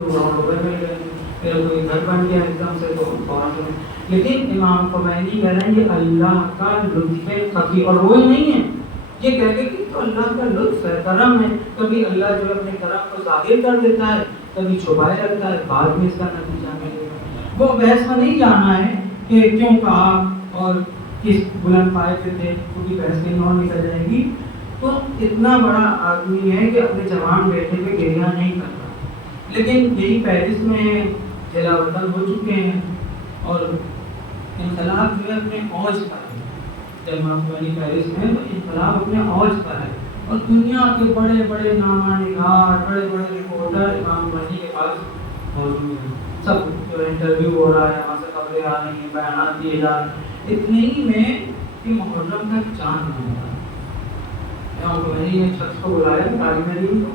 میرا کوئی گھر بن گیا ایک دم سے تو فوراً. لیکن امام خمینی کہہ رہے ہیں یہ اللہ کا لطف خفی، اور وہ نہیں ہے یہ کہتے کہ تو اللہ کا لطف ہے، کرم ہے. کبھی اللہ جو اپنے کرم کو ظاہر کر دیتا ہے، کبھی چھپائے رکھتا ہے، بعد میں اس کا نتیجہ ملے گا. وہ بحث میں نہیں جانا ہے کہ کیوں کہا اور کس بلند پائے پہ تھے، کیونکہ بحث کہیں اور نکل جائے گی. تو اتنا بڑا آدمی ہے کہ اپنے جوان بیٹے پہ گریہ نہیں کرتا. لیکن یہی پیرس میں جلا وطن ہو چکے ہیں اور انقلاب جو ہے اپنے اوج پر ہے. جب مقبولی پیرس میں تو انقلاب اپنے اوج پر ہے اور دنیا کے بڑے بڑے نامہ نگار، بڑے بڑے رپورٹر امام خمینی کے پاس موجود ہیں. سب جو انٹرویو ہو رہا ہے، وہاں سے خبریں آ رہی ہیں، بیانات دیے جا رہے ہیں. اتنے ہی میں کہ محرم کا چاند ہو رہا ہے. امام خمینی نے ایک شخص کو بلایا طالب علم کو،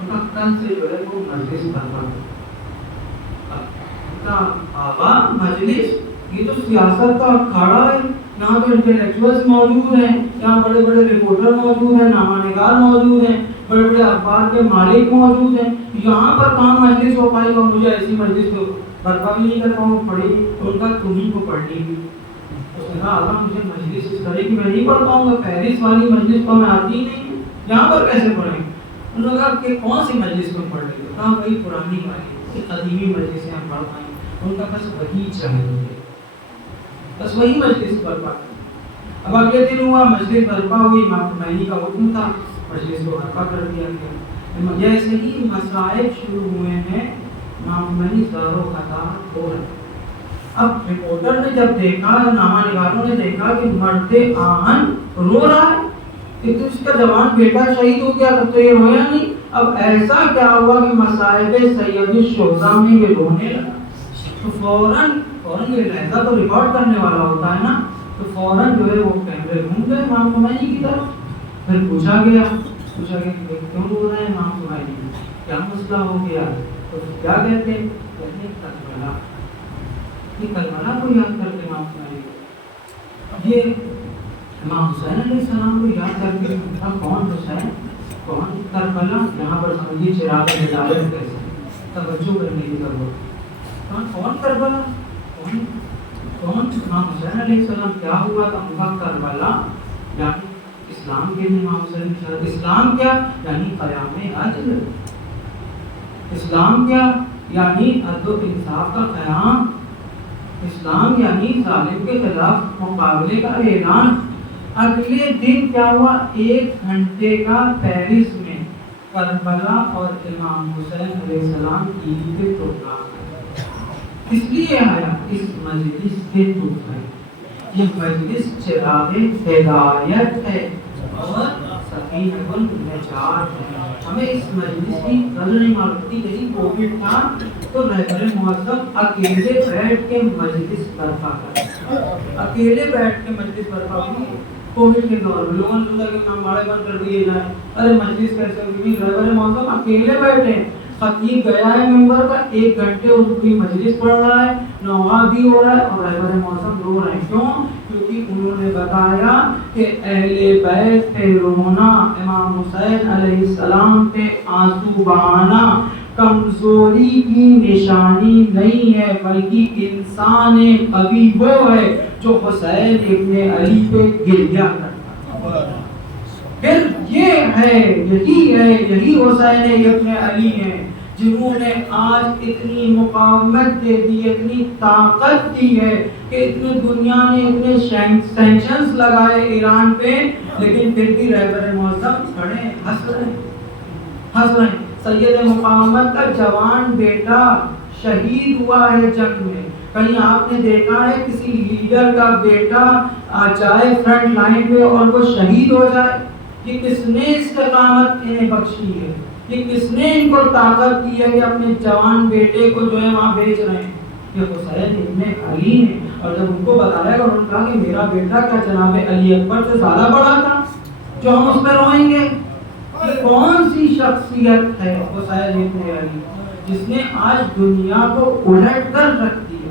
ان کا کل سے جو ہے وہ مجلس برپا کا آبا مجلس. یہ تو سیاست کا اکھاڑا ہے، یہاں تو انٹلیکچوئلز موجود ہیں، یہاں بڑے بڑے رپورٹر موجود ہیں، نامہ نگار موجود ہیں، بڑے بڑے اخبار کے مالک موجود ہیں. یہاں پر کہاں مجلس ہو پائی اور مجھے ایسی مجلس کو برپا بھی نہیں کر پاؤں. پڑھی ان کا تمہیں کو پڑھنی بھی. اس نے کہا آقا مجھے مجلس اس طرح کی میں نہیں پڑھ پاؤں گا، پیرس والی مجلس تو میں آتی ہی نہیں ہے، یہاں پر کیسے پڑھیں؟ انہوں نے کہا کہ کون سی مجلس میں پڑھ رہی ہو؟ کہا وہی پرانی والی قدیمی مجلس ہم پڑھ پائیں. ان کا بس وہی چاہیے، بس وہی مجلس برپا کریں. اب اگلے دن ہوا، مجلس برپا ہوئی، امام خمینی کا حکم تھا، مجلس کو برپا کر دیا گیا. جیسے ہی مسائل شروع ہوئے ہیں امام خمینی زار و خطار ہو رہے. اب رپورٹر نے جب دیکھا، نامہ نگاروں نے دیکھا کہ مرد آہن رو رہا ہے کہ تو اس کا جوان بیٹا شہید ہو گیا، تب تو یہ رویا نہیں. اب ایسا کیا ہوا کہ مصائب سید الشہداء میں یہ رونے لگا. تو فوراً یہ لہجہ تو ریکارڈ کرنے والا ہوتا ہے نا، تو فوراً جو ہے وہ کیمرے گھوم گئے امام خمینی کی طرف. پھر پوچھا گیا کہ کیوں رو رہے ہیں امام خمینی، کیا مسئلہ ہو گیا؟ تو کیا کہتے ہیں کربلا. یہ کربلا کو یاد کرتے امام خمینی. یہ امام حسین علیہ السلام کو یاد کرتے ہیں. کون حسین، کون کربلا؟ یہاں پر سمجھیے چراغ ہدایت کیسے توجہ کرنے کی ضرورت. کون کربلا، کون امام حسین علیہ السلام؟ کیا ہوا تھا ان کا کربلا؟ یعنی اسلام کے امام حسین. اسلام کیا یعنی قیام عدل. اسلام کیا یعنی عدل و انصاف کا قیام. اسلام یعنی ظالم کے خلاف مقابلے کا اعلان. اگلے دن کیا ہوا؟ 1 گھنٹے کا پیرس میں کربلا اور امام حسین علیہ السلام کی عید پروگرام اس لیے آیا. اس مجلس کے دکھ ہے، یہ مجلس چراغ ہدایت ہے اور سفینۃ النجات ہے. ہمیں اس مجلس کی قدر نہیں معلوم تھی. یہی کووڈ تھا تو رہبر معظم اکیلے بیٹھ کے مجلس برپا کرتے، اکیلے بیٹھ کے مجلس برپا ہوئی. کووڈ کے دور میں لوگوں نے سوچا کہ ہمارے بند کر دیے جائیں، ارے مجلس کیسے ہوگی؟ رہبر معظم اکیلے بیٹھے، خطیب گیا ہے منبر کا، 1 گھنٹے اس کی مجلس پڑھ رہا ہے، نوحہ بھی ہو رہا ہے اور رہبر معظم رو رہے ہیں. کیوں؟ کیونکہ انہوں نے بتایا کہ اہل بیت پہ رونا، امام حسین علیہ السلام پہ آنسو بہانا کمزوری کی نشانی نہیں ہے، بلکہ انسان قوی وہ ہے جو حسین ابن علی پہ گریہ کرتا ہے. پھر یہی حسین ابن علی ہیں جنہوں نے آج اتنی مقاومت دے دی، اتنی طاقت دی ہے کہ اتنی دنیا نے اتنے سینکشنز لگائے ایران پہ، لیکن پھر بھی رہبر معظم کھڑے ہنس رہے ہیں. سید مقاومت کا جوان بیٹا شہید ہوا ہے جنگ میں. کہیں آپ نے دیکھا ہے کسی لیڈر کا بیٹا جائے فرنٹ لائن پہ اور وہ شہید ہو جائے؟ یہ کس نے استقامت انہیں بخشی ہے؟ یہ کس نے ان کو طاقت دی ہے کہ اپنے جوان بیٹے کو جو ہے وہاں بھیج رہے ہیں؟ یہ حسین ابن علی نے. اور جب ان کو بتایا گا، انہوں نے کہا کہ میرا بیٹا کیا جناب علی اکبر سے زیادہ بڑا تھا جو ہم اس پہ روئیں گے؟ یہ کون سی شخصیت ہے حسین ابن علی جس نے آج دنیا کو الٹ کر رکھ دیا؟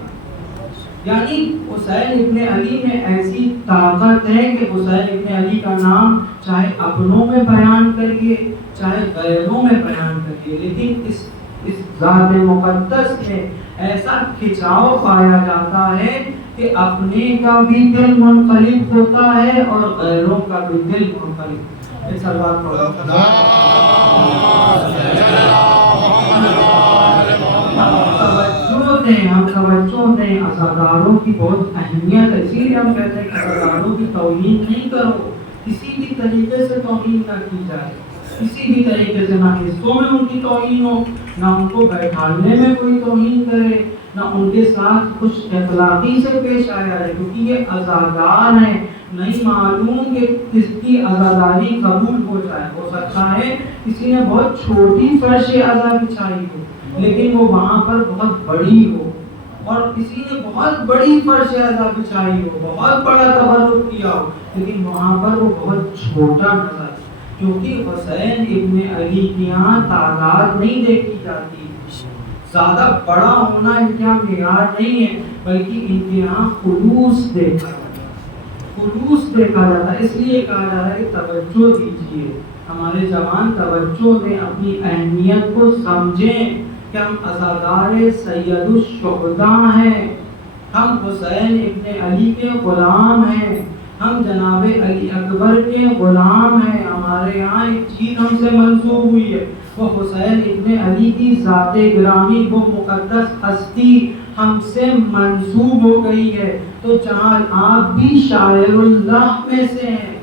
یعنی حسین ابن علی میں ایسی طاقت ہے کہ حسین ابن علی کا نام چاہے اپنوں میں بیان کریے چاہے غیروں میں بیان کریے، لیکن اس ذات مقدس میں ایسا کھچاؤ پایا جاتا ہے کہ اپنے کا بھی دل منقلب ہوتا ہے اور غیروں کا بھی دل منقلب. اس بات کو ہم توجہ دیں. عزاداروں کی بہت اہمیت ہے، اسی لیے ہم کہتے ہیں کہ عزاداروں کی توہین نہیں کرو، کسی بھی طریقے سے توہین نہ کی جائے، کسی بھی طریقے سے، نہ حصوں میں ان کی توہین ہو، نہ ان کو بیٹھانے میں کوئی توہین کرے، نہ ان کے ساتھ کچھ اخلاقی سے پیش آیا ہے، کیونکہ یہ عزادار ہیں. نہیں معلوم کہ کس کی عزاداری قبول ہو جائے. ہو سکتا ہے کسی نے بہت چھوٹی فرش عزا بچھائی ہو لیکن وہ وہاں پر بہت بڑی ہو، اور کسی نے بہت بڑی فرش عزا بچھائی ہو، بہت بڑا تبرک کیا ہو، لیکن وہاں پر وہ بہت چھوٹا نظر. کیونکہ حسین ابن علی کی یہاں تعداد نہیں دیکھی جاتی، زیادہ بڑا ہونا ان کے یہاں معیار نہیں ہے، بلکہ ان کے یہاں خلوص دیکھا جاتا ہے، خلوص دیکھا جاتا ہے. اس لیے کہا جا رہا ہے کہ توجہ دیجیے، ہمارے جوان توجہ دیں، اپنی اہمیت کو سمجھیں کہ ہم عزادار سید الشہداء ہیں، ہم حسین ابن علی کے غلام ہیں، ہم جناب علی اکبر کے غلام ہیں. ہمارے یہاں ایک چیز ہم سے منسوب ہوئی ہے، وہ حسین ابن علی کی ذات گرامی، وہ مقدس ہستی ہم سے منسوب ہو گئی ہے. تو جہاں آپ بھی شاعر اللہ میں سے ہیں،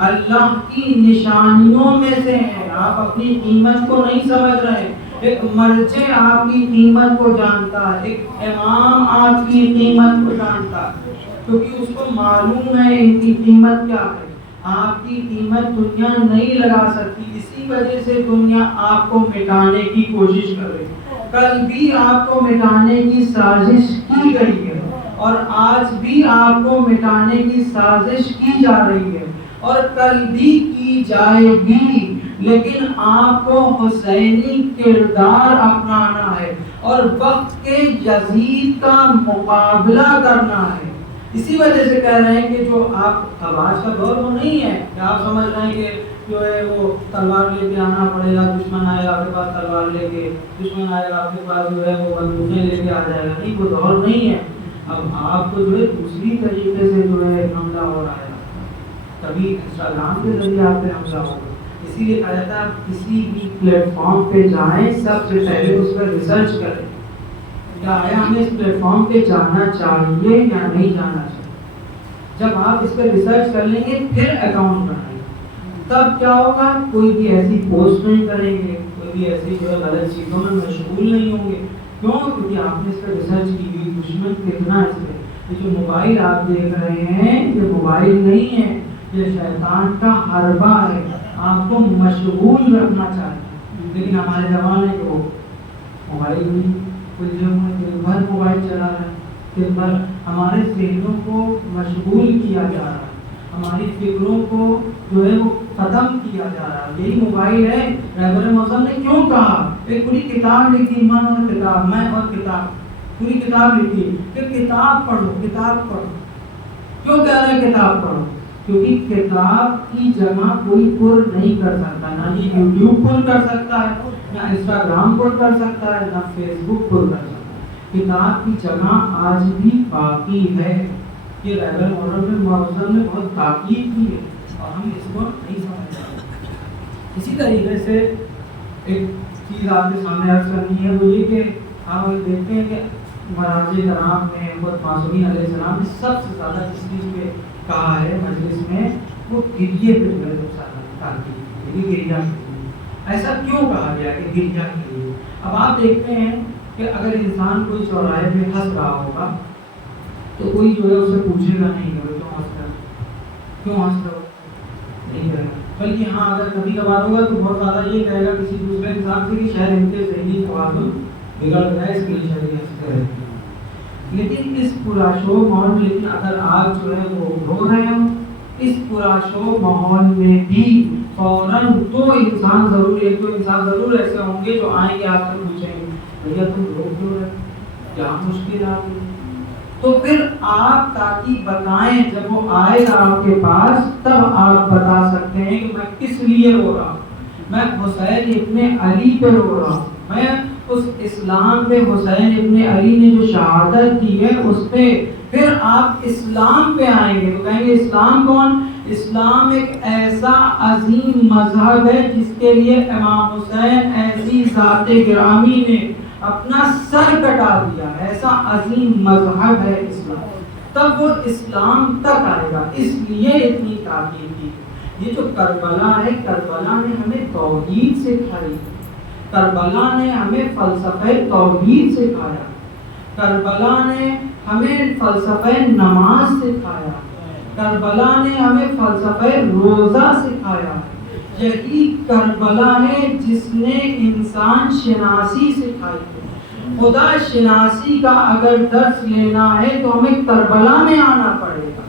اللہ کی نشانیوں میں سے ہیں، آپ اپنی قیمت کو نہیں سمجھ رہے. ایک مرجع آپ کی قیمت کو جانتا ہے، ایک امام آپ کی قیمت کو جانتا ہے، کیونکہ اس کو معلوم ہے ان کی قیمت کیا ہے. آپ کی قیمت دنیا نہیں لگا سکتی، اسی وجہ سے دنیا آپ کو مٹانے کی کوشش کر رہی ہے. کل بھی آپ کو مٹانے کی سازش کی گئی ہے، اور آج بھی آپ کو مٹانے کی سازش کی جا رہی ہے، اور کل بھی کی جائے گی. لیکن آپ کو حسینی کردار اپنانا ہے اور وقت کے یزید کا مقابلہ کرنا ہے. اسی وجہ سے کہہ رہے ہیں کہ جو آپ اب آج کا دور وہ نہیں ہے کہ آپ سمجھ رہے ہیں کہ جو ہے وہ تلوار لے کے آنا پڑے گا، دشمن آئے گا آپ کے پاس تلوار لے کے، دشمن آئے گا آپ کے پاس جو ہے وہ بندوقیں لے کے آ جائے گا. نہیں، وہ دور نہیں ہے. اب آپ کو جو ہے دوسری طریقے سے جو ہے حملہ ہو رہا ہے، کبھی انسٹاگرام کے ذریعے آپ پہ حملہ ہوگا. اسی لیے کہا جاتا ہے آپ کسی بھی پلیٹ فارم پہ جائیں، سب سے پہلے اس پر ریسرچ کریں کیا آیا ہمیں اس پلیٹ فارم پہ جانا چاہیے یا نہیں جانا چاہیے. جب آپ اس پہ ریسرچ کر لیں گے پھر اکاؤنٹ بنائیں گے، تب کیا ہوگا، کوئی بھی ایسی پوسٹ نہیں کریں گے، کوئی بھی ایسی جو ہے غلط چیزوں میں مشغول نہیں ہوں گے. کیوں؟ کیونکہ آپ نے اس پہ ریسرچ کی ہوئی. دشمن کتنا اس پہ، یہ جو موبائل آپ دیکھ رہے ہیں یہ موبائل نہیں ہے، یہ شیطان کا حربہ ہے، آپ کو مشغول رکھنا چاہتے ہیں. لیکن ہمارے زمانے میں وہ موبائل نہیں، کوئی جو دن بھر موبائل چلا رہا ہے، دن بھر ہمارے ذہنوں کو مشغول کیا جا رہا ہے، ہماری فکروں کو جو ہے وہ ختم کیا جا رہا ہے. یہی موبائل ہے. رہبر موسم نے کیوں کہا، ایک پوری کتاب لکھی، ایمان اور کتاب، میں اور کتاب، پوری کتاب لکھی کہ کتاب پڑھو، کتاب پڑھو. کیوں کہہ رہے ہیں کتاب پڑھو؟ کیونکہ کتاب کی جگہ کوئی پر نہیں کر سکتا، نہ یہ یوٹیوب پر کر سکتا ہے، نہ انسٹاگرام پر کر سکتا ہے، نہ فیس بک پر کر سکتا ہے. کتاب کی جگہ آج بھی باقی ہے. یہ رہبر موسم نے بہت تاکید کی ہے اور ہم اس کو نہیں سمجھ رہے. اسی طریقے سے ایک چیز آپ کے سامنے عرض کرنی ہے، وہ یہ کہ آپ دیکھتے ہیں کہ مراج کرام میں خود معصومین علیہ السلام نے سب سے زیادہ جس چیز پہ کہا ہے مجلس میں، وہ گریے پہ جو ہے گریا. ایسا کیوں کہا گیا کہ گریا کے لیے؟ اب آپ دیکھتے ہیں کہ اگر انسان کوئی چوراہے پہ ہنس رہا ہوگا تو کوئی جو ہے اسے پوچھے گا نہیں کہ کیوں ہنس رہا، کیوں ہنس رہا، نہیں کہے گا. بلکہ ہاں اگر کبھی کبھار ہوگا تو بہت زیادہ یہ کہے گا کسی دوسرے انسان سے کہ شاید ان کے ذہنی توازن بگڑ گیا ہے، اس کے لیے شاید ہنستے رہتے ہیں. لیکن اس پورا شو ماحول، لیکن اگر آپ جو ہے وہ رو رہے ہو اس پورا شو ماحول میں بھی فوراً دو انسان ضرور ایسے ہوں گے جو آئیں گے آپ سے پوچھیں گے بھیا تم رو کیوں رہے، کیا مشکل آ گئی. تو پھر آپ تاکہ بتائیں، جب وہ آئے گا آپ کے پاس تب آپ بتا سکتے ہیں کہ میں کس لیے رو رہا ہوں. میں حسین ابن علی پہ رو رہا ہوں، میں اس اسلام پہ حسین ابن علی نے جو شہادت دی ہے اس پہ پھر آپ اسلام پہ آئیں گے تو کہیں گے اسلام کون؟ اسلام ایک ایسا عظیم مذہب ہے جس کے لیے امام حسین ایسی ذات گرامی نے اپنا سر کٹا دیا، ایسا عظیم مذہب ہے اسلام، تب وہ اسلام تک آئے گا، اس لیے اتنی تاکید کی۔ یہ جو کربلا ہے، کربلا نے ہمیں توحید سکھائی، کربلا نے ہمیں فلسفہ توحید سکھایا، کربلا نے ہمیں فلسفہ نماز سکھایا، کربلا نے ہمیں فلسفہ روزہ سکھایا۔ یہی کربلا ہے جس نے انسان شناسی سکھائی ہے۔ خدا شناسی کا اگر درس لینا ہے تو ہمیں کربلا میں آنا پڑے گا،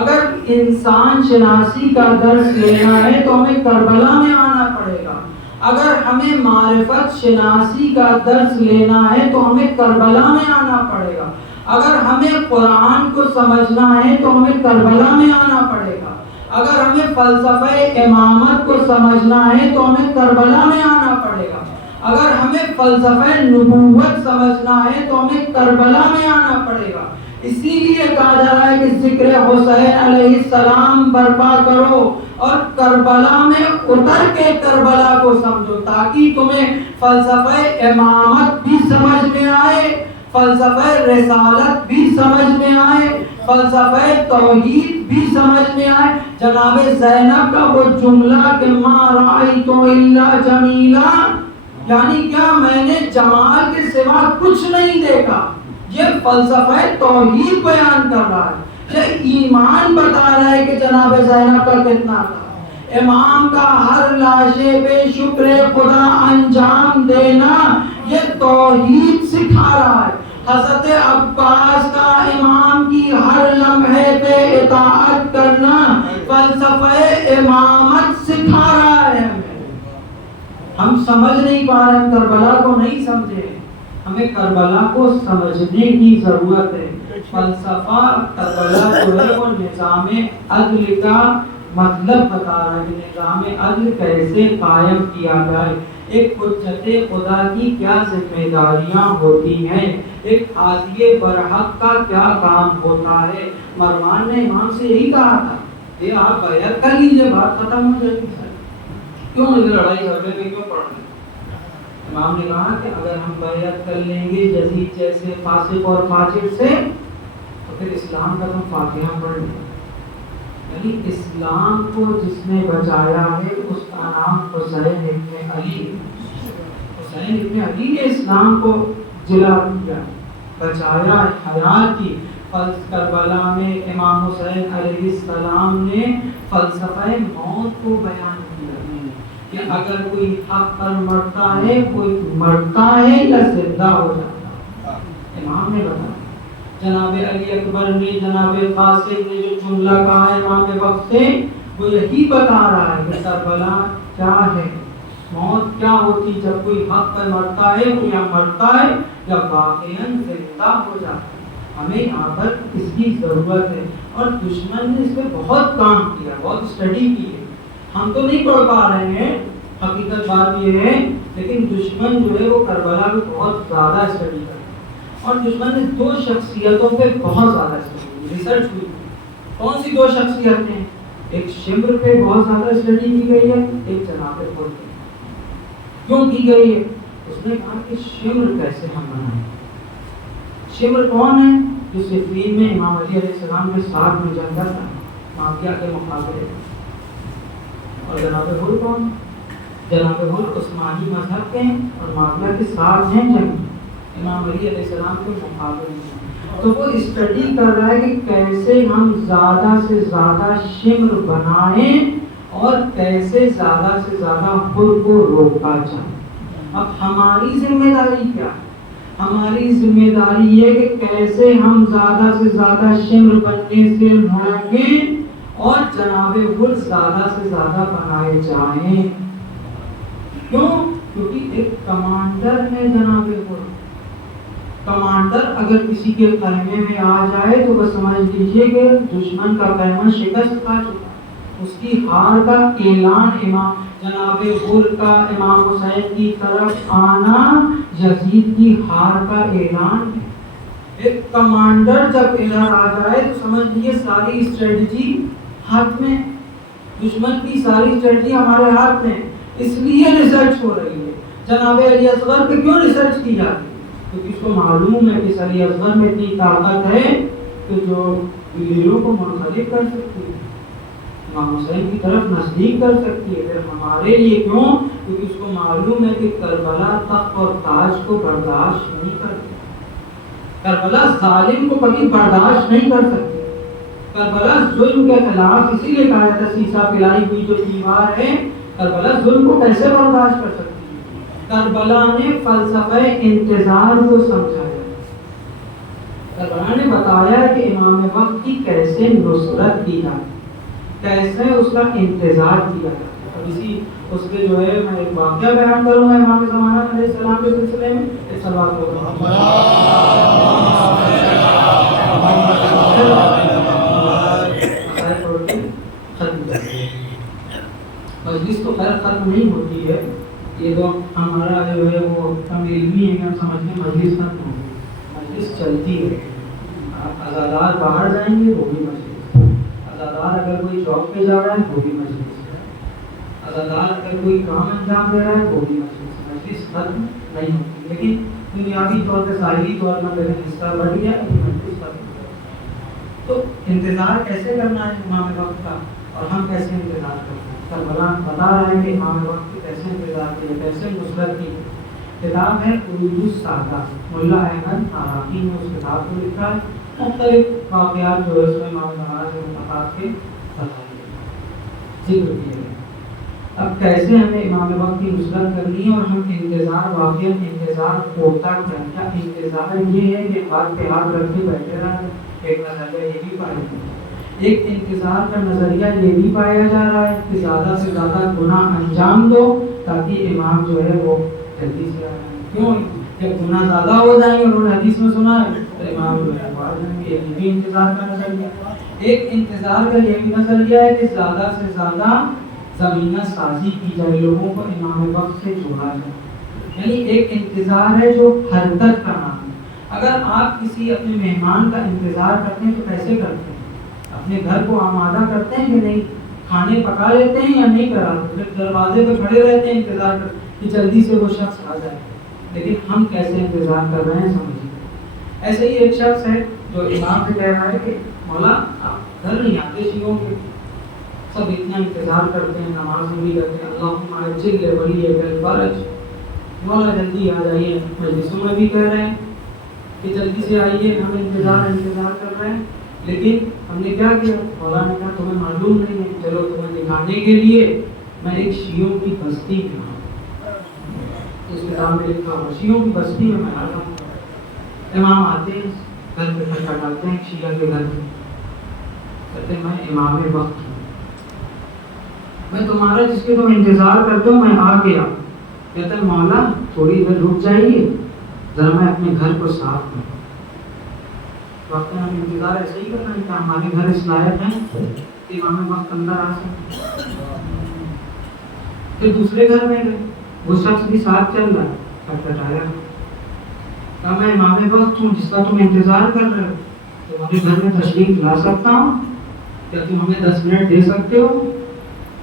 اگر انسان شناسی کا درس لینا ہے تو ہمیں کربلا میں آنا پڑے گا، اگر ہمیں معرفت شناسی کا درس لینا ہے تو ہمیں کربلا میں آنا پڑے گا، اگر ہمیں قرآن کو سمجھنا ہے تو ہمیں کربلا میں آنا پڑے گا، اگر ہمیں فلسفہ امامت کو سمجھنا ہے تو ہمیں کربلا میں آنا پڑے گا، اگر ہمیں فلسفہ نبوت سمجھنا ہے تو ہمیں کربلا میں آنا پڑے گا۔ اسی لیے کہا جا رہا ہے کہ ذکر حسین علیہ السلام برپا کرو اور کربلا میں اتر کے کربلا کو سمجھو، تاکہ تمہیں فلسفہ امامت بھی سمجھ میں آئے، فلسفہ رسالت بھی سمجھ میں آئے، فلسفہ توحید بھی سمجھ میں آئے۔ جناب زینب کا وہ جملہ کہ ما رأیت الا جمیلا، یعنی کیا میں نے جمال کے سوا کچھ نہیں دیکھا، یہ فلسفہ توحید بیان کر رہا ہے، یہ ایمان بتا رہا ہے کہ جناب زینب کا کتنا تھا۔ امام کا ہر لاشے پہ شکر خدا انجام دینا، یہ توحید سکھا رہا ہے۔ حضرت عباس کا امام کی ہر لمحے پہ اطاعت کرنا فلسفہ امامت سکھا رہا ہے ہمیں۔ ہم سمجھ نہیں پا رہے، کربلا کو نہیں سمجھے، ہمیں کربلا کو سمجھنے کی ضرورت ہے۔ فلسفہ کربلا جو ہے وہ نظام عدل کا مطلب بتا رہا ہے کہ نظام عدل کیسے قائم کیا جائے، ایک حجت خدا کی کیا ذمہ داریاں ہوتی ہیں، ایک قاضی برحق کا کیا کام ہوتا ہے۔ مروان نے امام سے یہی کہا تھا کہ آپ بیعت کر لیجئے، بات ختم ہو جائے گی، کیوں لڑائی جھگڑے میں کیوں پڑ رہے؟ امام نے کہا کہ اگر ہم بیعت کر لیں گے یزید جیسے فاسق اور فاجر سے تو پھر اسلام کا تم فاتحہ پڑھ لیں۔ یعنی اسلام کو جس نے بچایا ہے اس کا نام حسین ابن علی، حسین ابن علی نے اسلام کو جلا دیا، بچایا، حیات کی۔ کربلا میں امام حسین علیہ السلام نے فلسفہ موت کو بیان کیا کہ اگر کوئی حق پر مرتا ہے، کوئی مرتا ہے یا زندہ ہو جاتا ہے، امام نے بتایا۔ جناب علی اکبر نے، جناب قاسم نے جو جملہ کہا ہے امام وقت سے، وہ یہی بتا رہا ہے کہ کربلا کیا ہے، موت کیا ہوتی جب کوئی حق پر مرتا ہے، وہ یا مرتا ہے یا واقعاً زندہ ہو جاتا ہے۔ ہمیں یہاں پر اس کی ضرورت ہے، اور دشمن نے اس پہ بہت کام کیا، بہت اسٹڈی کی ہے۔ ہم تو نہیں پڑھ پا رہے ہیں، حقیقت بات یہ ہے، لیکن دشمن جو ہے وہ کربلا پہ بہت زیادہ اسٹڈی کرتا ہے، اور دشمن نے دو شخصیتوں پہ بہت زیادہ اسٹڈی کی، ریسرچ ہوئی۔ کون سی دو شخصیتیں؟ ایک شمر پہ بہت زیادہ اسٹڈی کی گئی ہے، ایک جناب خود پہ۔ کیوں کی گئی ہے؟ اس نے کہا کہ شمر کیسے ہم بنائیں۔ شمر کون ہے؟ جو صفین میں امام علی علیہ السلام کے ساتھ میں جنگ تھا معاویہ کے مقابلے، اور جناب حر کون؟ جناب حر عثمانی مذہب کے ہیں اور معاویہ کے ساتھ ہیں جنگ امام علی علیہ السلام کے مقابلے میں۔ تو وہ اسٹڈی کر رہا ہے کہ کیسے ہم زیادہ سے زیادہ شمر بنائیں اور کیسے زیادہ سے زیادہ حر کو روکا جائے۔ اب ہماری ذمہ داری کیا ہے؟ ہماری ذمہ داری یہ کہ کیسے ہم زیادہ سے زیادہ شمر بننے سے روکیں اور جناب حر زیادہ سے زیادہ بنائے جائیں۔ کیوں؟ کیونکہ ایک کمانڈر ہے جناب حر۔ کمانڈر اگر کسی کے خیمے میں آ جائے تو وہ سمجھ لیجئے کہ دشمن کا خیمہ شکست کھا چکا، اس کی ہار کا اعلان امام جناب غر کا امام حسین کی طرف آنا یزید کی ہار کا اعلان ہے۔ ایک کمانڈر جب ادھر آ جائے تو سمجھ لیجیے ساری اسٹریٹجی ہاتھ میں، دشمن کی ساری اسٹریٹجی ہمارے ہاتھ میں، اس لیے ریسرچ ہو رہی ہے۔ جناب علی اصغر پہ کیوں ریسرچ کی جاتی ہے؟ کیونکہ اس کو معلوم ہے کہ علی اصغر میں اتنی طاقت ہے کہ جو بلیوں کو منسلک کر سکتی ہے، امام حسین کی طرف نزدیک کر سکتی ہے۔ پھر ہمارے لیے کیوں؟ کیونکہ اس کو معلوم ہے کہ کربلا تخت اور تاج کو برداشت نہیں کرتی، کربلا ظالم کو کبھی برداشت نہیں کر سکتی، کربلا ظلم کے خلاف، اسی لیے کہا جاتا ہے سیسا پلائی ہوئی جو دیوار ہے، کربلا ظلم کو کیسے برداشت کر سکتی ہے؟ کربلا نے فلسفہ انتظار کو سمجھایا، کربلا نے بتایا کہ امام وقت کی کیسے نصرت کی جائے، کیسے اس کا انتظار کیا جائے۔ اب اسی اس کے جو ہے میں ایک واقعہ بیان کروں گا امام زمانہ علیہ السلام کے سلسلے میں، ایک سوال ہوگا مجلس تو خیر ختم نہیں ہوتی ہے، یہ تو ہمارا جو ہے وہ کم علمی ہے کہ ہم سمجھتے ہیں مجلس ختم ہوگی، مجلس چلتی ہے۔ عزادار باہر جائیں گے وہ بھی مجلس، عزادار اگر کوئی جاب پہ جا رہا ہے وہ بھی مجلس ہے، عزادار اگر کوئی کام انجام دے رہا ہے وہ بھی مجلس، مجلس ختم نہیں ہوتی، لیکن دنیاوی طور پہ ظاہری طور پر اگر حصہ بڑھ گیا تو مجلس ختم ہو جائے۔ تو انتظار کیسے کرنا ہے امام وقت کا، اور ہم کیسے انتظار کرتے ہیں؟ کربلا بتا رہے ہیں کہ امام وقت کی کیسے انتظار کیا، کیسے نصرت کی۔ کتاب ہے عروج السادہ، ملا احمد عراقی نے اس کتاب کو لکھا ہے، مختلف واقعات جو ہے اس میں امام زمانہ سے ملاقات کے ذکر کیے گئے۔ اب کیسے ہمیں امام وقت کی نصرت کرنی ہے، اور ہم انتظار واقعہ انتظار ہوتا کیا؟ انتظار یہ ہے کہ ہاتھ پہ ہاتھ رکھ کے بیٹھے رہنا، ایک نظریہ یہ بھی پایا جاتا ہے، ایک انتظار کا نظریہ یہ بھی پایا جا رہا ہے کہ زیادہ سے زیادہ گناہ انجام دو تاکہ امام جو ہے وہ جلدی سے آ جائیں۔ کیوں؟ جب گناہ زیادہ ہو جائیں گے، انہوں نے حدیث میں سنا ہے، تو امام جو ہے وہ آ جائیں گے۔ یہ بھی انتظار کا نظریہ، ایک انتظار کا یہ بھی نظریہ ہے کہ زیادہ سے زیادہ زمینہ سازی کی جائے، لوگوں کو امام وقت سے جوڑا جائے، یعنی ایک انتظار ہے جو حرکت کا نام ہے۔ اگر آپ کسی اپنے مہمان کا انتظار کرتے ہیں تو کیسے کرتے ہیں؟ اپنے گھر کو آمادہ کرتے ہیں کہ نہیں؟ کھانے پکا لیتے ہیں یا نہیں کراتے؟ دروازے پہ کھڑے رہتے ہیں انتظار کر کہ جلدی سے وہ شخص آ جائے، لیکن ہم کیسے انتظار کر رہے ہیں سمجھیے۔ ایسے ہی ایک شخص ہے جو امام سے کہہ رہا ہے کہ مولا آپ گھر نہیں آتے، شیعوں کے سب اتنا انتظار کرتے ہیں، نماز بھی کرتے ہیں، اللہم عجل ولی الفرج، مولا جلدی آ جائیے۔ مجلسوں میں بھی کہہ رہے ہیں کہ جلدی سے آئیے، ہم انتظار کر رہے ہیں، لیکن ہم نے کیا کیا؟ مولا نے کہا تمہیں معلوم نہیں ہے، چلو تمہیں دکھانے کے لیے میں ایک شیعوں کی بستی میں ہوں، اس کتاب میں لکھا ہوا شیعوں کی بستی میں میں آتا ہوں۔ امام آتے ہیں، گھر پہ کھٹکھٹاتے ہیں، شیعہ کے گھر پہ کہتے ہیں میں امام وقت ہوں، میں تمہارا جس کے تم انتظار کرتے ہو میں آ گیا۔ کہتے ہیں مولا تھوڑی دیر رک جائیے، ذرا میں اپنے گھر کو صاف کروں۔ وقت ہم انتظار ایسے ہی کرنا ہے کہ ہمارے گھر اس لائق ہیں کہ امام وقت اندر آ سکے۔ پھر دوسرے گھر میں گئے، وہ شخص بھی ساتھ چل رہا ہے، کھٹکھٹایا، کہا میں امام وقت ہوں جس کا تم انتظار کر رہے ہو، تمہارے گھر میں تشریف لا سکتا ہوں، کیا تم ہمیں 10 منٹ دے سکتے ہو؟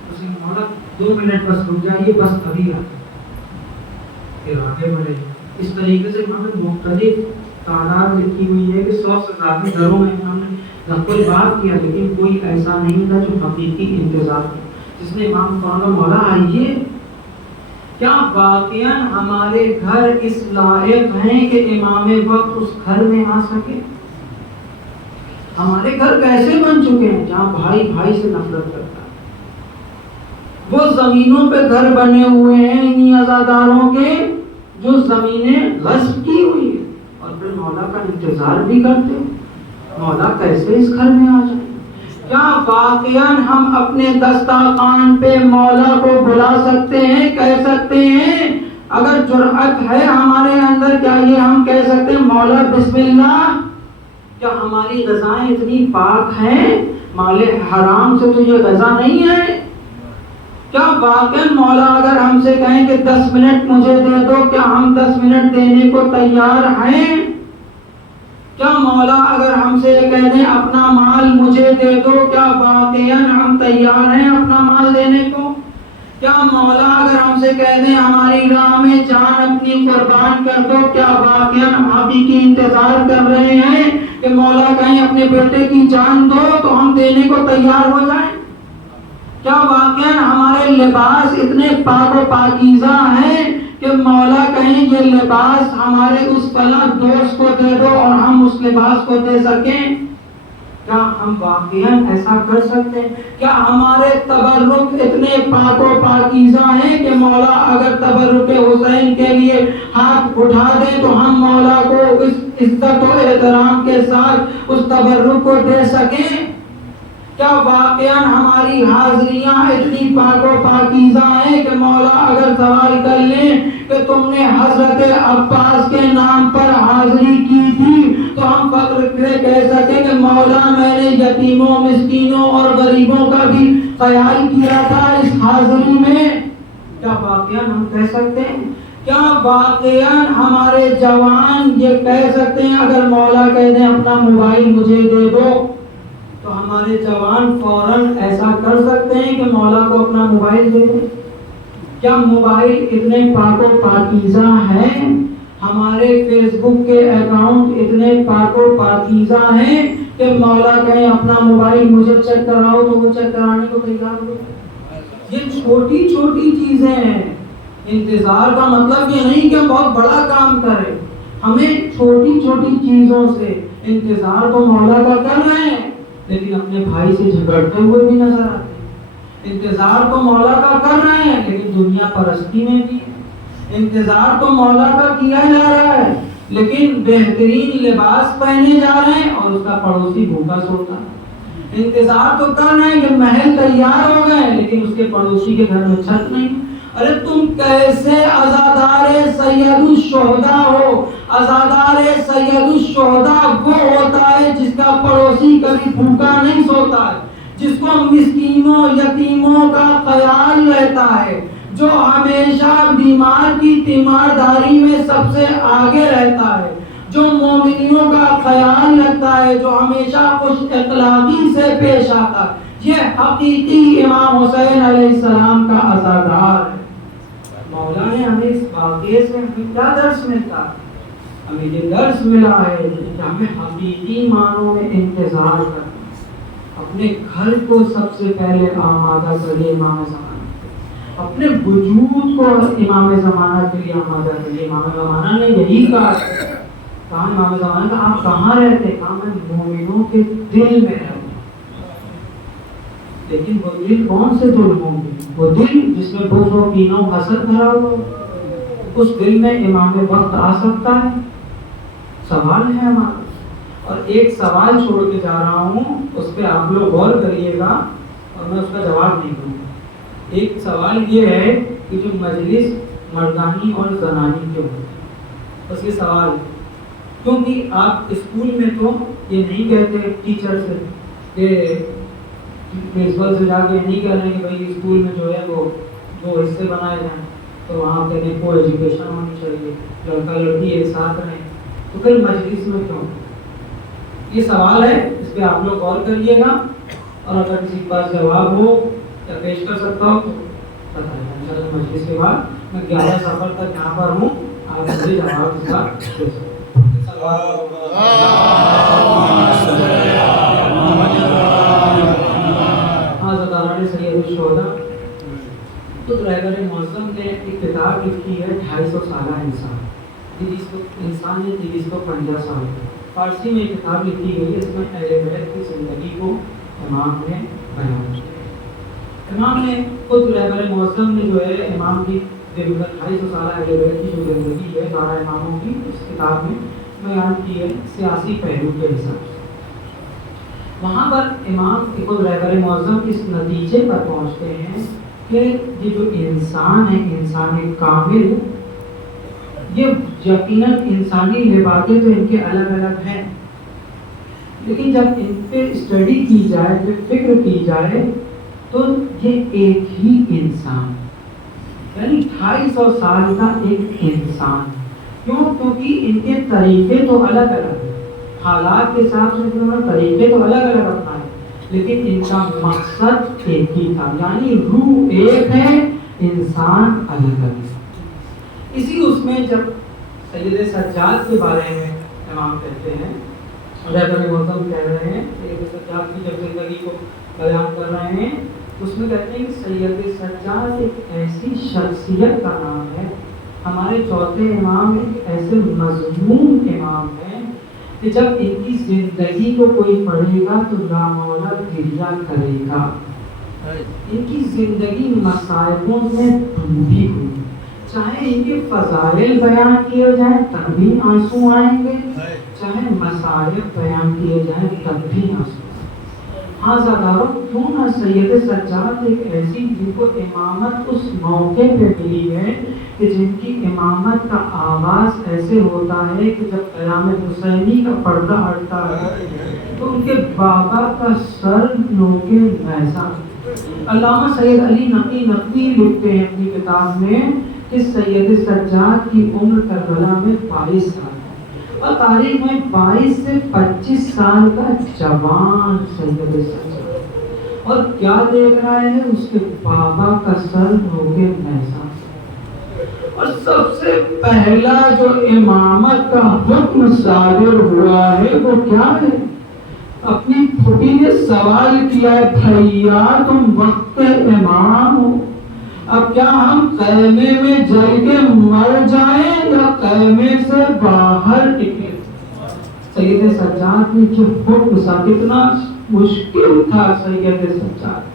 اس نے مولا 2 منٹ بس رک جائیے، بس ابھی آتے۔ پھر آگے بڑھے۔ اس طریقے سے ہمیں مختلف تعداد لکھی ہوئی ہے کہ 100 سے زیادہ گھروں میں ہم نے نقل بات کیا، لیکن کوئی ایسا نہیں تھا جو حقیقی انتظار تھا، جس نے امام فرمایا مولا آئیے۔ کیا واقعا ہمارے گھر اس لائق ہیں کہ امام وقت اس گھر میں آ سکے؟ ہمارے گھر کیسے بن چکے ہیں جہاں بھائی بھائی سے نفرت کرتا ہے؟ وہ زمینوں پہ گھر بنے ہوئے ہیں انہی عزاداروں کے جو زمینیں غصب کی ہوئی ہیں، اور پھر مولا کا انتظار بھی کرتے ہیں۔ مولا کیسے اس گھر میں آ جائے؟ کیا واقعا ہم اپنے دسترخوان پہ مولا کو بلا سکتے ہیں، کہہ سکتے ہیں؟ اگر جرأت ہے ہمارے اندر، کیا یہ ہم کہہ سکتے ہیں مولا بسم اللہ؟ کیا ہماری غذائیں اتنی پاک ہیں؟ مال حرام سے تو یہ غذا نہیں ہے، کیا واقعا مولا اگر ہم سے کہیں کہ 10 منٹ مجھے دے دو، کیا ہم 10 منٹ دینے کو تیار ہیں؟ کیا مولا اگر ہم سے یہ کہہ دیں اپنا مال مجھے دے دو، کیا واقعا ہم تیار ہیں اپنا مال دینے کو؟ کیا مولا اگر ہم سے کہہ دیں ہماری راہ میں جان اپنی قربان کر دو، کیا واقعا ہم ابھی کی انتظار کر رہے ہیں کہ مولا کہیں اپنے بیٹے کی جان دو تو ہم دینے کو تیار ہو جائیں؟ کیا واقعا ہمارے لباس اتنے پاک و پاکیزہ ہیں کہ مولا کہیں یہ لباس ہمارے اس فلاں دوست کو دے دو اور ہم اس لباس کو دے سکیں؟ کیا ہم واقعا ایسا کر سکتے ہیں؟ کیا ہمارے تبرک اتنے پاک و پاکیزہ ہیں کہ مولا اگر تبرک حسین کے لیے ہاتھ اٹھا دیں تو ہم مولا کو اس عزت و احترام کے ساتھ اس تبرک کو دے سکیں؟ کیا واقعا ہماری حاضریاں اتنی پاک و پاکیزہ ہیں کہ مولا اگر سوال کر لیں کہ تم نے حضرت عباس کے نام پر حاضری کی تھی تو ہم فخر سے کہہ سکیں کہ مولا میں نے یتیموں، مسکینوں اور غریبوں کا بھی خیال کیا تھا اس حاضری میں؟ کیا واقعا ہم کہہ سکتے ہیں؟ کیا واقعا ہمارے جوان یہ کہہ سکتے ہیں اگر مولا کہہ دیں اپنا موبائل مجھے دے دو تو ہمارے جوان فوراً ایسا کر سکتے ہیں کہ مولا کو اپنا موبائل دے دیں؟ کیا موبائل اتنے پاک و پاکیزہ ہیں؟ ہمارے فیس بک کے اکاؤنٹ اتنے پاک و پاکیزہ ہیں کہ مولا کہیں اپنا موبائل مجھے چیک کراؤ تو وہ چیک کرانے کو تیار ہو؟ یہ چھوٹی چھوٹی چیزیں ہیں۔ انتظار کا مطلب یہ نہیں کہ ہم بہت بڑا کام کریں، ہمیں چھوٹی چھوٹی چیزوں سے انتظار تو مولا کا کر رہے ہیں لیکن اپنے بھائی سے جھگڑتے ہوئے بھی نظر آتے ہیں۔ انتظار تو مولا کا کر رہے ہیں لیکن دنیا پرستی میں بھی ہے۔ انتظار تو مولا کا کیا جا رہا ہے لیکن بہترین لباس پہنے جا رہے ہیں اور اس کا پڑوسی بھوکا سوتا ہے۔ انتظار تو کر رہے ہیں کہ محل تیار ہو گئے لیکن اس کے پڑوسی کے گھر میں چھت نہیں۔ ارے تم کیسے عزادار سید الشہداء ہو؟ عزادار سید الشہداء وہ ہوتا ہے جس کا پڑوسی کبھی بھوکا نہیں سوتا ہے، جس کو مسکینوں یتیموں کا خیال رہتا ہے، جو ہمیشہ بیمار کی تیمارداری میں سب سے آگے رہتا ہے، جو مومنیوں کا خیال رکھتا ہے، جو ہمیشہ خوش اخلاقی سے پیش آتا ہے۔ یہ حقیقی امام حسین علیہ السلام کا عزادار ہے۔ مولا نے ہمیں اس واقعے سے ہمیں کیا درس ملتا ہے؟ ہمیں یہ درس ملا ہے کہ ہمیں حقیقی معنوں میں انتظار کرنا، اپنے گھر کو سب سے پہلے آمادہ کریے امام زمانہ، اپنے وجود کو امام زمانہ کے لیے آمادہ کریے۔ امام زمانہ نے یہی کہا، کہاں امام زمانہ کا آپ کہاں رہتے؟ کہاں میں مومنوں کے دل میں رہتا۔ لیکن وہ دل کون سے دل ہوں گے؟ وہ دل جس میں بغض و کینہ و حسد بھرا ہوا، اس دل میں امام وقت آ سکتا ہے؟ سوال ہے ہمارا، اور ایک سوال چھوڑ کے جا رہا ہوں، اس پہ آپ لوگ غور کریے گا اور میں اس کا جواب نہیں دوں گا۔ ایک سوال یہ ہے کہ جو مجلس مردانی اور زنانی کیوں ہے؟ بس یہ سوال ہے، کیونکہ آپ اسکول میں تو یہ نہیں کہتے ٹیچر سے کہ پرنسپل سے جا کے نہیں کہہ رہے ہیں کہ بھائی اسکول میں جو ہے وہ دو حصے بنائے جائیں، تو وہاں کہتے ہیں کو ایجوکیشن ہونی چاہیے، لڑکا لڑکی ایک ساتھ رہیں، تو پھر مجلس میں کیوں؟ یہ سوال ہے، اس پہ آپ لوگ غور کریے گا، اور اگر کسی کے پاس جواب ہو یا پیش کر سکتا ہو تو بتائیں گا انشاءاللہ مجلس کے بعد۔ میں 11 سفر تک یہاں پر ہوں، آپ مجھے جواب اس کا دے سکتے سید الشہداء تو ڈرائیور معظم نے ایک کتاب لکھی ہے 250 سالہ انسان، انسانیت 350 سال۔ فارسی میں ایک کتاب لکھی گئی ہے، اس میں اہل بیت کی زندگی کو امام نے بیان کیا۔ امام نے خود ڈرائیور معظم نے جو ہے امام کی 250 سالہ اہل بیت کی جو زندگی ہے 12 اماموں کی، اس کتاب میں بیان کی ہے سیاسی پہلو کے حساب سے۔ وہاں پر امام خود رہبر معظم اس نتیجے پر پہنچتے ہیں کہ یہ جو انسان ہے، انسان کامل، یہ یقیناً انسانی لباسیں تو ان کے الگ الگ ہیں، لیکن جب ان پہ اسٹڈی کی جائے، جب فکر کی جائے تو یہ ایک ہی انسان یعنی 250 سال کا ایک انسان. کیوں؟ کیونکہ ان کے طریقے تو الگ الگ ہیں, حالات کے حساب سے طریقے تو الگ الگ اپنا ہے, لیکن ان کا مقصد ایک ہی تھا, یعنی روح ایک ہے, انسان الگ الگ. اسی اس میں جب سید سجاد کے بارے میں امام کہتے ہیں, رہبر معظم کہہ رہے ہیں, سید سجاد کی جب زندگی کو بیان کر رہے ہیں, اس میں کہتے ہیں کہ سید سجاد ایک ایسی شخصیت کا نام ہے, ہمارے چوتھے امام ایک ایسے مضمون امام ہیں کہ جب ان کی زندگی کو کوئی پڑھے گا تو لامولا گریہ کرے گا. ان کی زندگی مصائبوں میں ڈوبی ہوئی, چاہے ان کے فضائل بیان کیے جائیں تب بھی آنسو آئیں گے, چاہے مصائب بیان کیے جائیں تب بھی آنسو. ہاں زاداروں, کیوں نہ سید سجاد ایک ایسی جن کو امامت اس موقع پہ ملی ہے کہ جن کی امامت کا آغاز ایسے ہوتا ہے کہ جب قیام حسینی کا پردہ ہٹتا ہے تو ان کے بابا کا سر نوکے نیزہ. علامہ سید علی نقی نقوی لکھتے ہیں اپنی کتاب میں کہ سید سجاد کی عمر کربلا میں 22 سال اور تاریخ میں 22 سے 25 سال کا جوان سید سجاد, اور کیا دیکھ رہا ہے, اس کے بابا کا سر نوکے نیزہ. اور سب سے پہلا جو امامت کا حکم صادر ہوا ہے وہ کیا ہے؟ اپنی پھوپھی نے سوال کیا ہے, بھیا تم وقت امام ہو, اب کیا ہم خیمے میں جل کے مر جائیں یا خیمے سے باہر نکلیں؟ سید سجاد نے جو حکم سا, کتنا مشکل تھا سید سجاد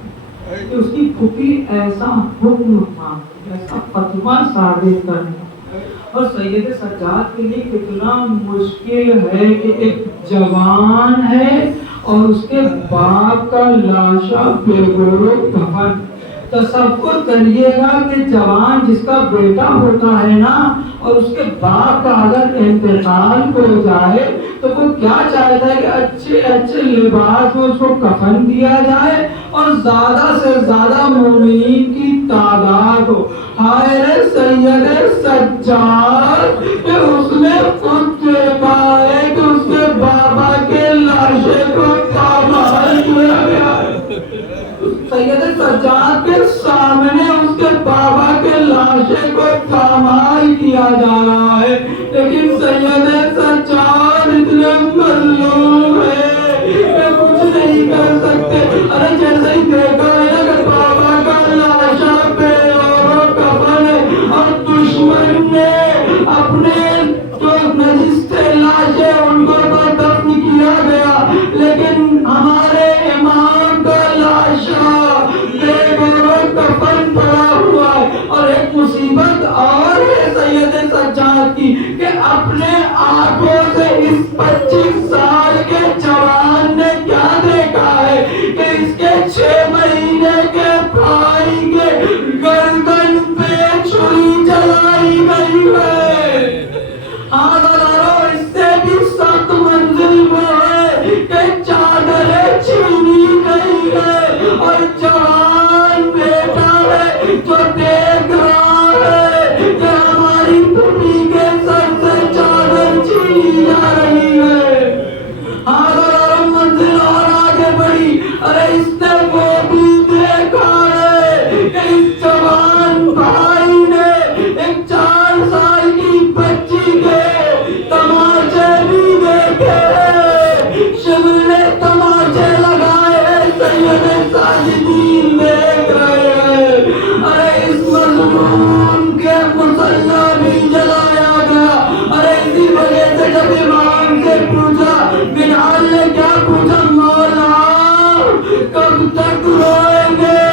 کہ اس کی پھوپھی ایسا حکم مانگی, ایسا فتویٰ صادر کرنا, اور سید سجاد کے لیے کتنا مشکل ہے کہ ایک جوان ہے اور اس کے باپ کا لاشا بے گور و کفن. تصور کریے گا کہ جوان جس کا بیٹا ہوتا ہے نا, اور اس کے باپ کا اگر انتقال ہو جائے تو وہ کیا چاہتا ہے کہ اچھے اچھے لباس میں اس کو کفن دیا جائے اور زیادہ سے زیادہ مومنین کی تعداد ہو. ہائے رے سید سجاد کہ اس نے خود دیکھا ہے کہ اس کے بابا کے لاشے کو پامال کیا گیا ہے. سید سجاد کے سامنے اس کے بابا کے لاشے کو پامال کیا جا رہا ہے, لیکن سید سجاد اتنے مظلوم ہے کہ کچھ نہیں کر سکتے. ارے جیسے ہی دیکھا ہے کہ بابا کا لاشا بے اور کفن ہے اور دشمن نے اپنے جو نجستے لاشے ان کو تو دفن کیا گیا, لیکن ہمارے امام کا لاشا بے اور کفن پڑا ہوا ہے. اور ایک مصیبت اور ہے سید سجاد کی کہ اپنے آنکھوں سے اس 25 سال کے جوان نے کیا دیکھا ہے کہ اس کے 6 مہینے کے بھائی کے گردن پہ چھری چلائی گئی ہے. ہاں دلارو, اس سے بھی سخت منزل وہ ہے کہ چادریں چھینی گئی ہے اور جوان بیٹا ہے جو دیکھ رہا ہے کہ ہماری پھوپھی کے سر سے چادر چھینی جا رہی ہے. ہاں دلارو, منزل اور آگے بڑھی. ارے اس نے وہ بھی دیکھا ہے کہ اس جوان بھائی نے ایک 4 سال کی بچی کے تماچے بھی دیکھے, شمر نے تماچے لگائے, سید ساجدین دیکھ رہے ہیں. ارے اس مظلوم کے مصلی بھی جلایا گیا. ارے اسی وجہ سے جب امام سے پوچھا, بلال نے کیا پوچھا, مولا کب تک روئیں گے؟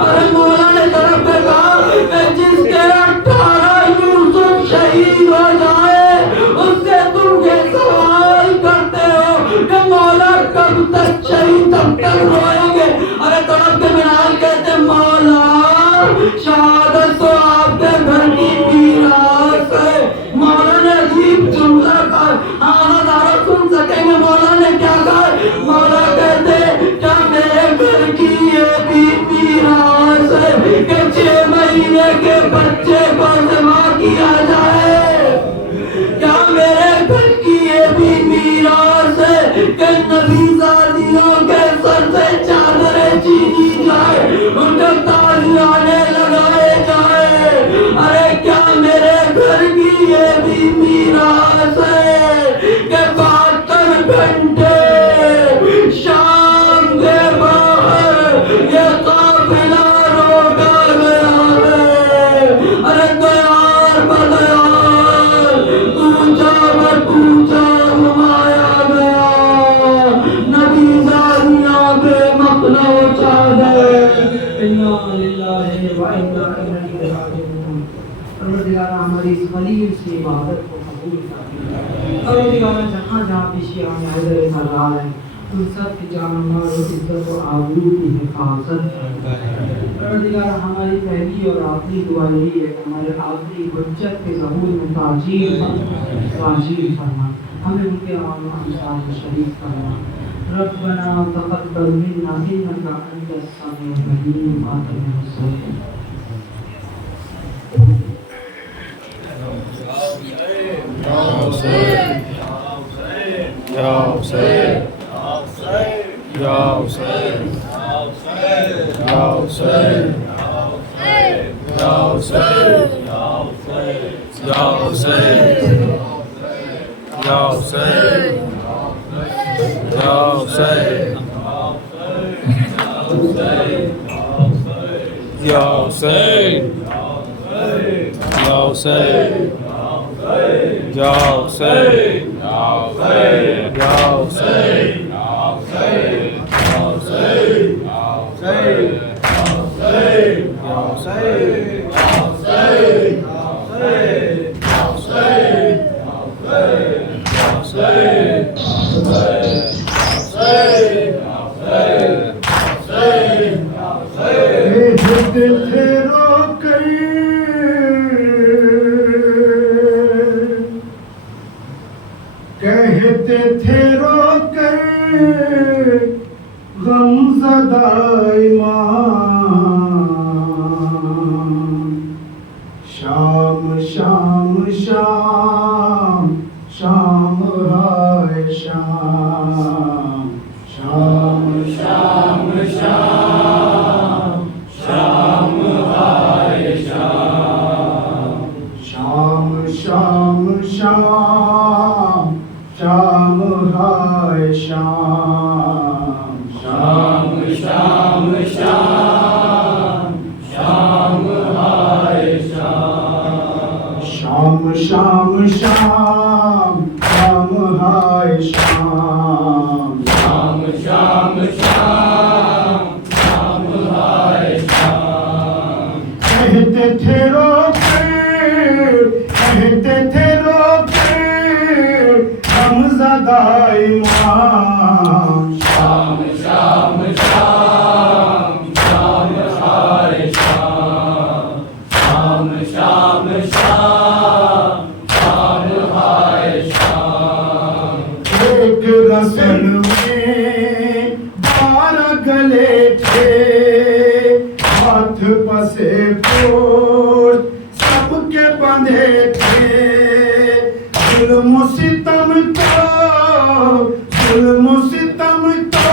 ارے مولا نے طرف پہ کہا کہ جس کے 18 یوسف شہید ہو جائے اس سے تم یہ سوال کرتے ہو کہ مولا کب تک شہید تب تک روئیں گے. ارے طرف پہ بلال کہتے مولا شہادت تو آپ کے گھر کی میراث ہے. مولا نے عجیب جملہ کہا, ہاں دارا سن سکیں گے مولا نے کیا کہا. مولا کہتے کیا میرے گھر کی یہ بیوی گھنٹے شام کے باہر یہ قافلہ روکا گیا ہے. ارے دیار بدیار پوچھا میں پوچھا گھمایا گیا. نبی زادیاں بے مقنع و چادر. انا للہ و انا الیہ راجعون. پروردگار ہماری اس خلیل سے عبادت کو قبول فرما. پروردگار جہاں جہاں پیشیاں میں حیدر سردار ہیں ان سب کی جان مال و عزت و آبرو کی حفاظت فرما. پروردگار ہماری پہلی اور آخری دعا یہی ہے کہ ہمارے آخری حجت کے ظہور میں تعجیل فرما. ہمیں ان کے امان و امثال میں شریک فرما. ربنا تقبل منا انك انت السميع العليم. آمين. کہتے تھے رو کر غم زدہ ایمان. شام شام شام شام ہائے شام. شام شام شام شام ہائے شام. شام شام شام شام ہائے شام. شام شام شام شام ہائے شام. شام شام شام شام ہائے شام. شام شام شام شام ہائے شام. کہتے تھے رو کے کہتے تھے رو کے غم زدہ ایمان. شام شام شام شام ہائے شام. شام شام شام شام ہائے شام. ایک رسل میں 12 گلے تھے ہاتھ پسے پوش سب کے بندھے تھے. ظلم و ستم تو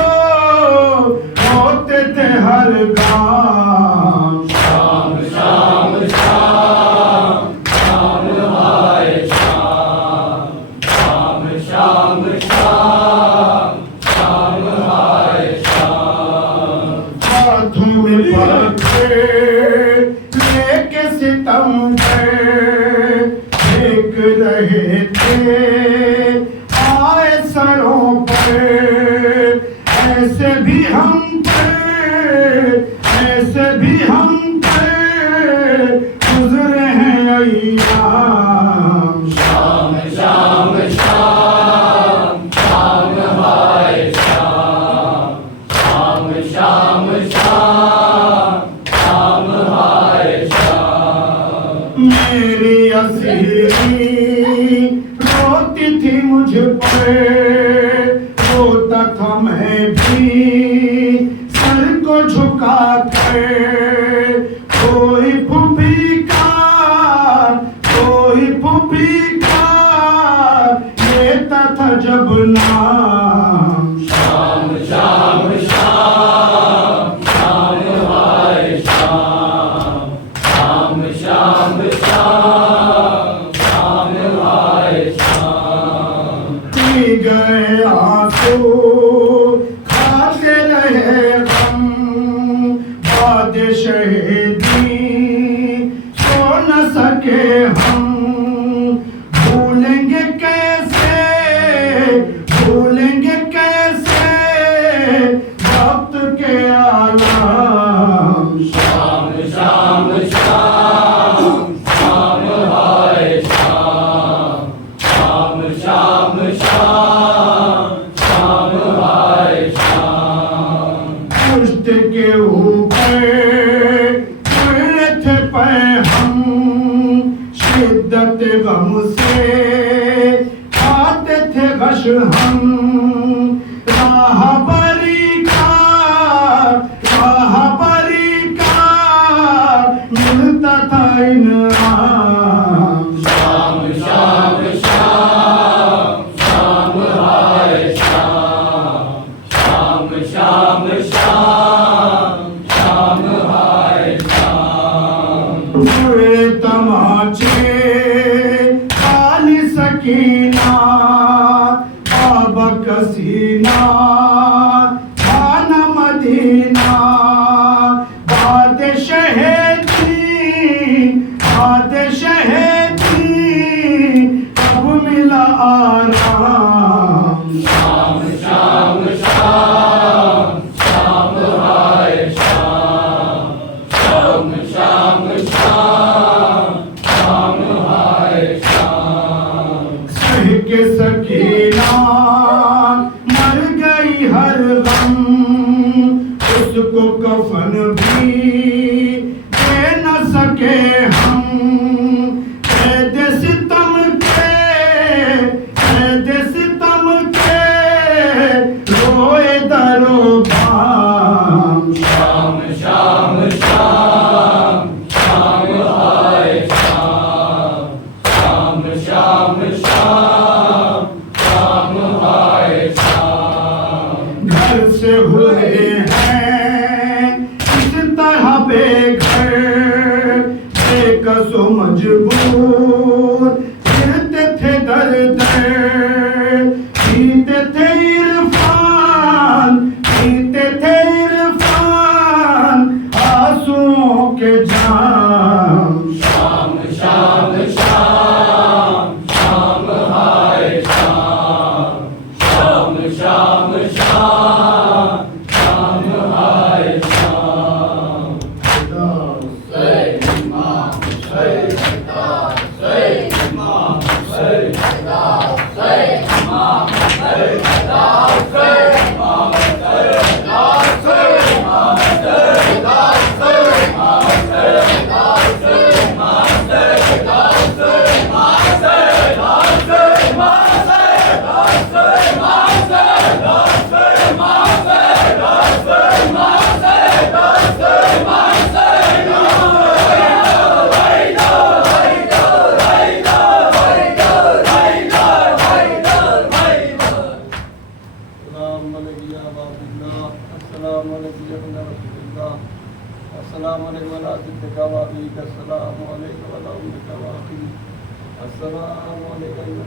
ہوتے تھے ہر گام. شام شام شام شام ہائے شام. شام شام شام شام ہائے شام. ہاتھوں میں پکڑے لے کے ستم دیکھ رہے تھے آئے سروں پر. ایسے بھی ہم پہ گزرے ہیں ایام. شام شام شام شام ہائے شام. شام شام شام شام ہائے شام. میری اسیری روتی تھی مجھ پر روتا تھا میں بھی سر کو جھکا کر. کوئی پھوپھی کا لیتا تھا جب نام. شام شام شام شام ہائے شام. شام شام شام شام ہائے شام. پی گئے ہم راہبری کا ملتا تھا انعام شام شام شام شام ہائے شام شام شام شام شام ہائے شام ہوئے تماچے خالی سکینہ بابا کسینہ خانہ مدینہ باد شہیدی اب ملا آرام شام شام شام شام ہائے شام شام شام شام شام ہائے شام سہ کے سکینہ مر گئی ہر غم اس کو کفن بھی دے نہ سکے ہم قید ستم کے روئے در و بام شام شام شام شام ہائے شام شام شام شام شام ہائے شام گھر سے ہوئے ہیں اس طرح بے گھر بے کس و مجبور پھرتے تھے در در پیتے تھے عرفان آنسوؤں کے جام شام شام شام شام ہائے شام شام شام شام شام ہائے شام السلام علیکم یا رسول اللہ السلام علیکم ورحمۃ اللہ وبرکاتہ السلام علیکم ورحمۃ اللہ وبرکاتہ السلام علیکم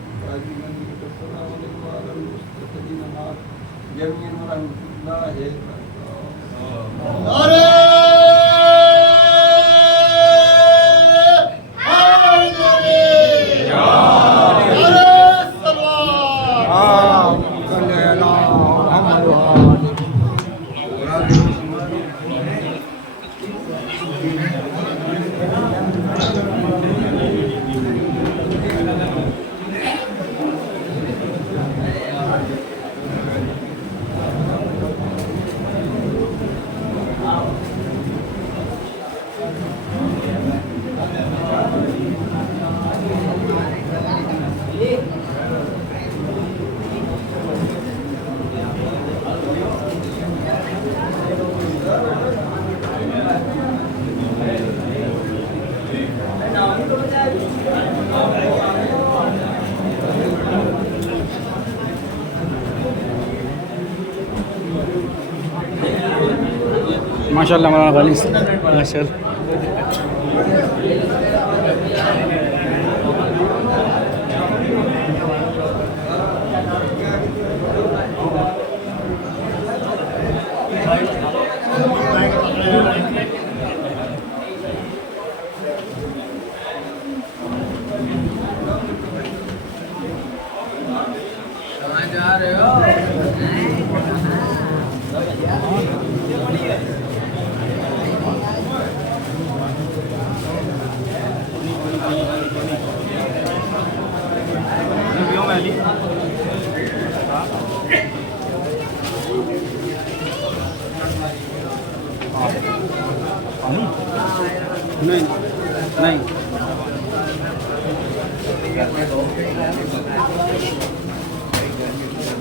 السلام علیکم وعلی المستقیمین جميعا ورحمۃ اللہ ماشاء اللہ مولانا غالب ماشاء اللہ نہیں